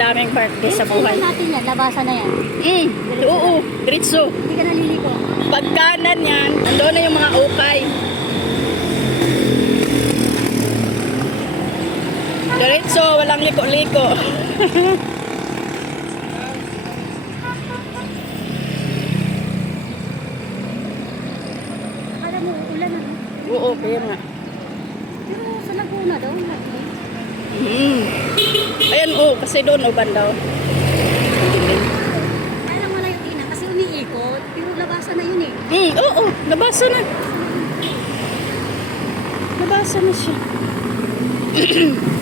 daming birthday sa buhay. natin yan, labasan na yan. Mm, oo, diretso. Hindi ka naliliko. Pagkanan yan, andun na yung mga ukay. Diretso, walang liko-liko. Akala mo, ulan na. Oo, kaya nga. Pero sa Laguna daw, lagi. Mm. Ayan, oh, kasi doon, oh, bandaw. Kaya lang wala yung ina kasi umiikot. Pero labasan na yun eh. Mm, oo, nabasa na. Nabasa na siya.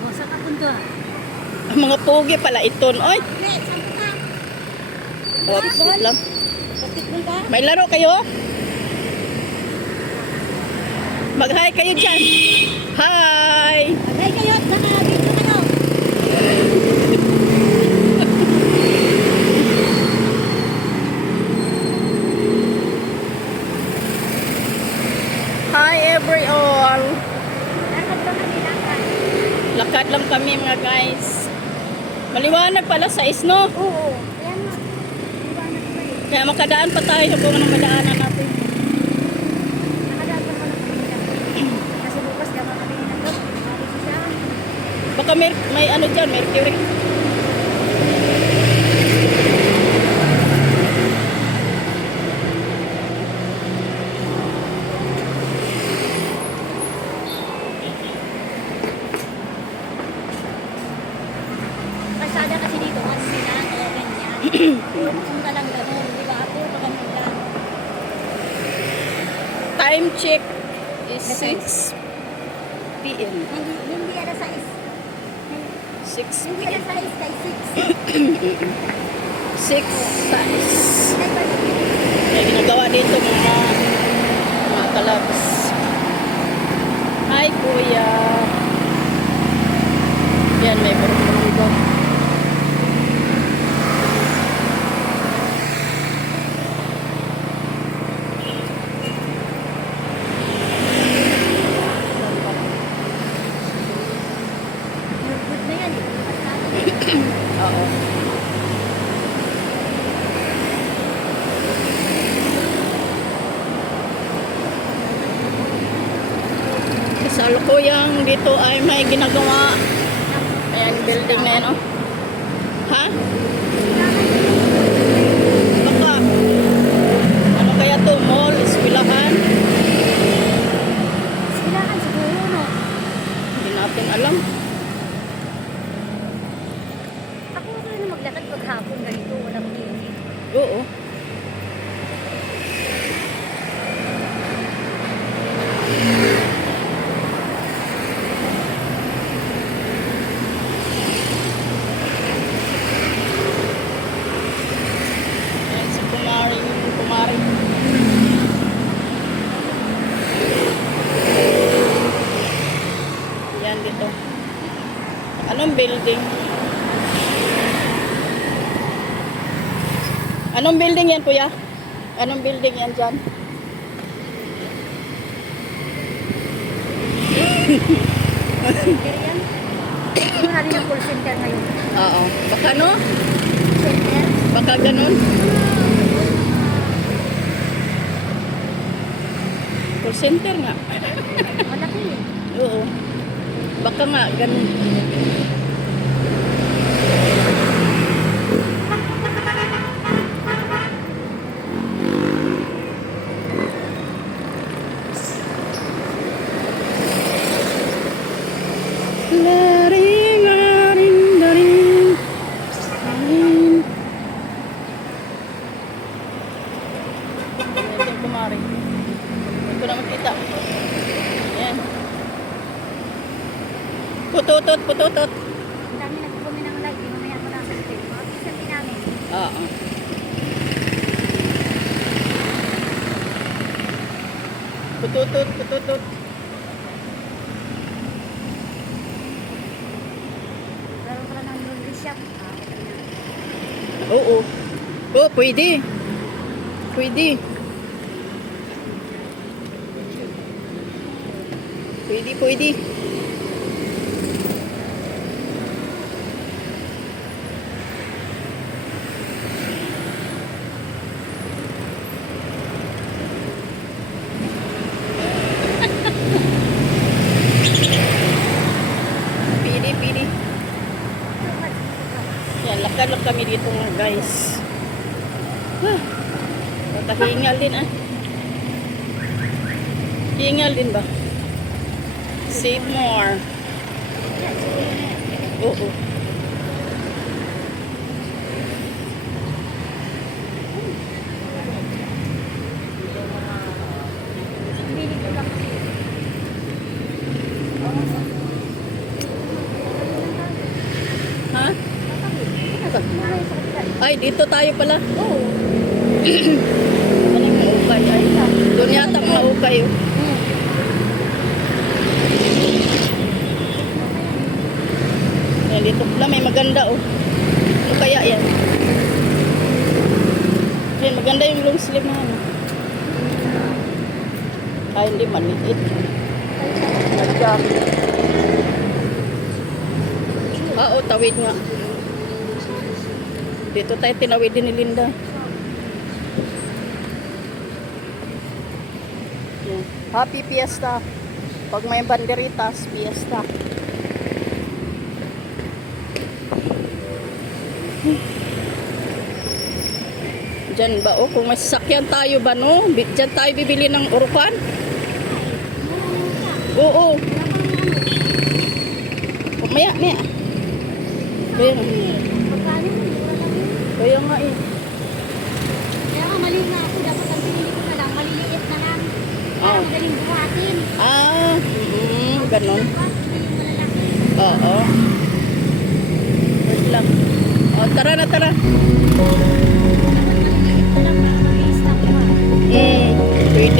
O, sa kapunta. Pogi pala iton. Oy, wait lang. May laro kayo? Mag-hi kayo dyan. Hi! Agay kayo at saka dito kayo. Hi everyone! Lakad lang kami mga guys. Maliwanag pala sa isno. Oo. Kaya nga. Iwanan ko eh. Kaya makadaan pa tayo kung anong madaanan natin. Nakadaan pa naman lang. Kasi bukas gama kami ng. Baka may, may ano dyan, mercury. Kasada kasi dito, once sila, kaya ka lang ganun, di ba? Puro ganun lang. Time check is 6 p.m. Hindi, hindi alas 6. 6 Hindi alas 6, kay 6 size. 6. Kay balik. May ginagawa dito mga mga kalabs. Hi kuya. Yan, may burong ko. Good na yan. eh. Oo. Kasalukuyang dito ay may ginagawa. Ayan, building na yan, oh. Ha? Baka. Ano kaya to? Mall? Eskwelahan? Silakan siguro, no? Hindi natin alam. Ako okay na maglakad pag hapon ganito, walang init. Oo. Ayan si Kumari, Kumari. Yan dito. Anong building? Anong building yan, kuya? Anong building yan dyan? Natin ang call center ngayon? Oo. Baka no? Center? Baka ganun? Call center nga. Malaki eh. Oo. Baka nga, ganun. ng tita. Ayan. Pututot, pututot. Ang dami nagpumi ng light. Mamaya ko lang sa tita. Pag-isa din namin. Oo. Pututot, pututot. Meron ka ng laundry shop. Ah, Oo. Oo, pwede. Pwede. Pwede, pwede. Pili, pili. Yan, lakad lang kami dito mga guys. Ah, Nakahingal din ah. Hingal din ba? Save more. Oo. Sa kapila. Ay, dito tayo pala. Oo. Ano yung maukay? Ay, doon yata ang maukay. oh. Hmm. Yan, dito pala may maganda oh. Ano kaya yan? Yan, maganda yung long sleeve na ano. Ay, hindi maliit. Nag-jump. Ah, oh, tawid nga. Dito tayo tinawid din ni Linda. Happy Fiesta. Pag may banderitas, Fiesta. Diyan ba? Oh, kung may sasakyan tayo ba, no? Diyan tayo bibili ng urukan? Oo. Oh, maya, maya. Kaya nga. Kaya nga eh. Kaya nga mali na ako. Dapat ang pinili ko na lang. Maliliit na lang. Para Oh. madaling buhatin. Ah, mm, ganon. Oo. Wait lang. Oh, tara na, tara. Dapat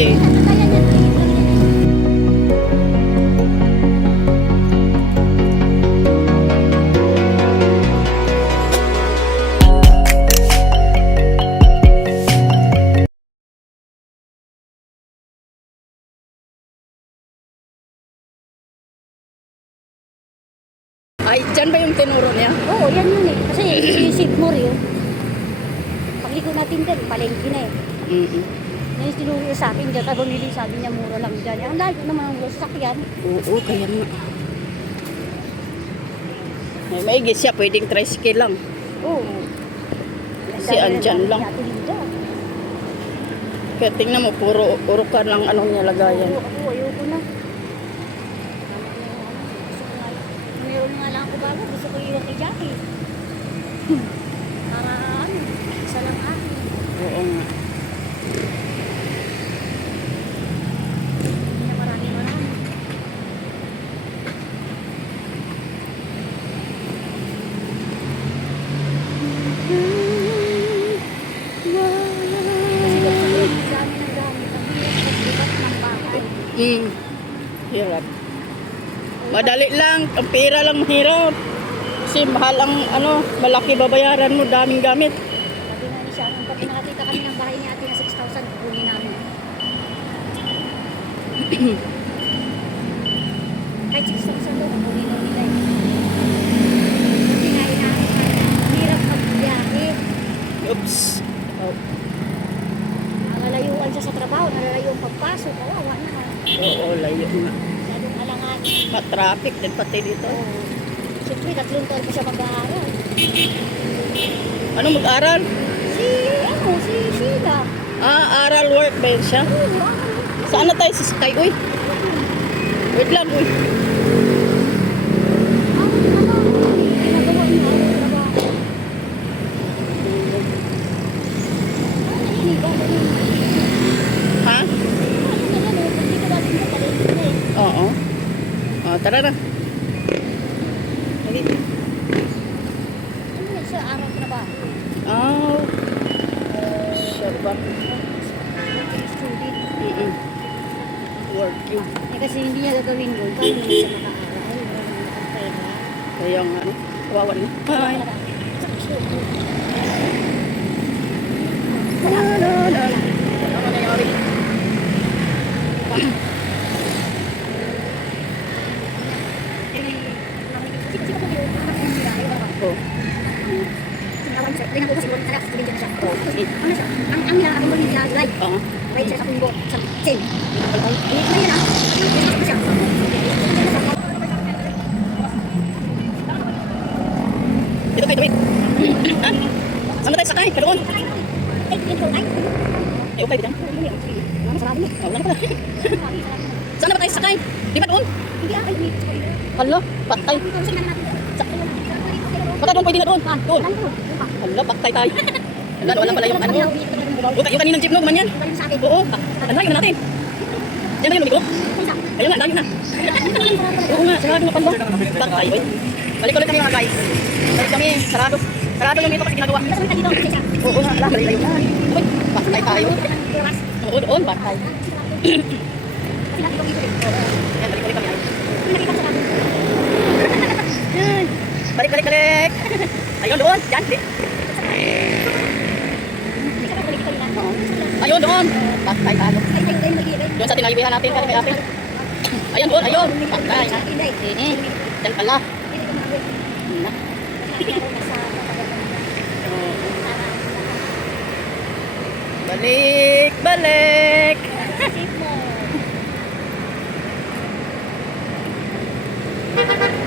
yan. Ay, dyan ba yung tinuro niya? Oo, yan yun eh. Kasi inisip mo rin. Pagliko natin din, palengke na eh. Mm Yan yung niya sa akin dyan. Tapos nili sabi niya mura lang dyan. Ang layo naman ang sasakyan. Oo, kaya nga. May maigi siya, pwedeng tricycle lang. Oo. Si andyan lang. Kaya tingnan mo, puro urukan lang ano niya lagayan. Ayoko, ako, ayoko na. Meron nga lang ako bago. Gusto ko iwan kay Jackie. Para ano, isa lang akin. Oo nga. Hindi na marami marami. Kasi gusto ko yung dami ng gamit. Ang hirap magbukas ng bahay. Mm. Hirap. Madali lang, ang pera lang mahirap. Kasi mahal ang ano, malaki babayaran mo, daming gamit. Sabi nga ni Sharon, pag nakakita kami ng bahay ni ate na 6,000, kukunin namin. Kahit 6,000 daw, kukunin daw nila eh. Kasi nga inaano ka, ang hirap magbiyahe. Oops. Oh, Ang alayuan siya sa trabaho, nalalayuan pagpasok, kawawa na. oo, layo nga. Masyadong alangan. Pa-traffic din pati dito. Oo. Siyempre, tatlong taon pa siya mag-aaral. Ano mag-aral? Si, ano, si Sheila. Ah, aral work ba yun siya? Oo? Saan na tayo sa Sky? Uy, wait lang, uy. Ang ano, ginagawa niya, ang trabaho. Ano yun, iba mo yun. Ha? Ano na yan, eh, pag dito natin sa palengke na eh. Oo. Oh, tara na. Dali. Ano sa araw trabaho? Oh. Sure ba? Mm-mm. Work. Eh kasi hindi niya gagawin yun, paano naman siya? Wala naman ang pera. Kaya nga, ano, kawawan na. Hi. Sa La, la, la. Ano nangyayari? Oh. Oo. Dito kayo, wait. ha? Saan na tayo sakay? Karoon. Eh, okay, bilang. Oh, wala na pala. Saan na ba tayo sakay? Di ba doon? Hala, patay. Baka doon pwede na doon. Doon. Hala, patay tayo. Hala, wala pala yung ano. Yung, yung kaninang jeep no, man yan. Oo. Ah, Layo na natin. Yan ba yung lumigo? Ayun nga, layo na. Oo nga, sarado na pala. Patay, wait. Balik ulit kami mga guys. Balik kami, sarado. Sarado yung dito kasi ginagawa. Oo nga, ala, layo na. Uy, patay tayo. Oo, doon, patay. Yan, balik ulit kami. Balik, balik, balik. Ayun, doon. Yan. kaibihan natin, kami atin. Ayun doon, ayun. Patay na. Ini. Diyan pala. Na. Balik, balik. Thank you.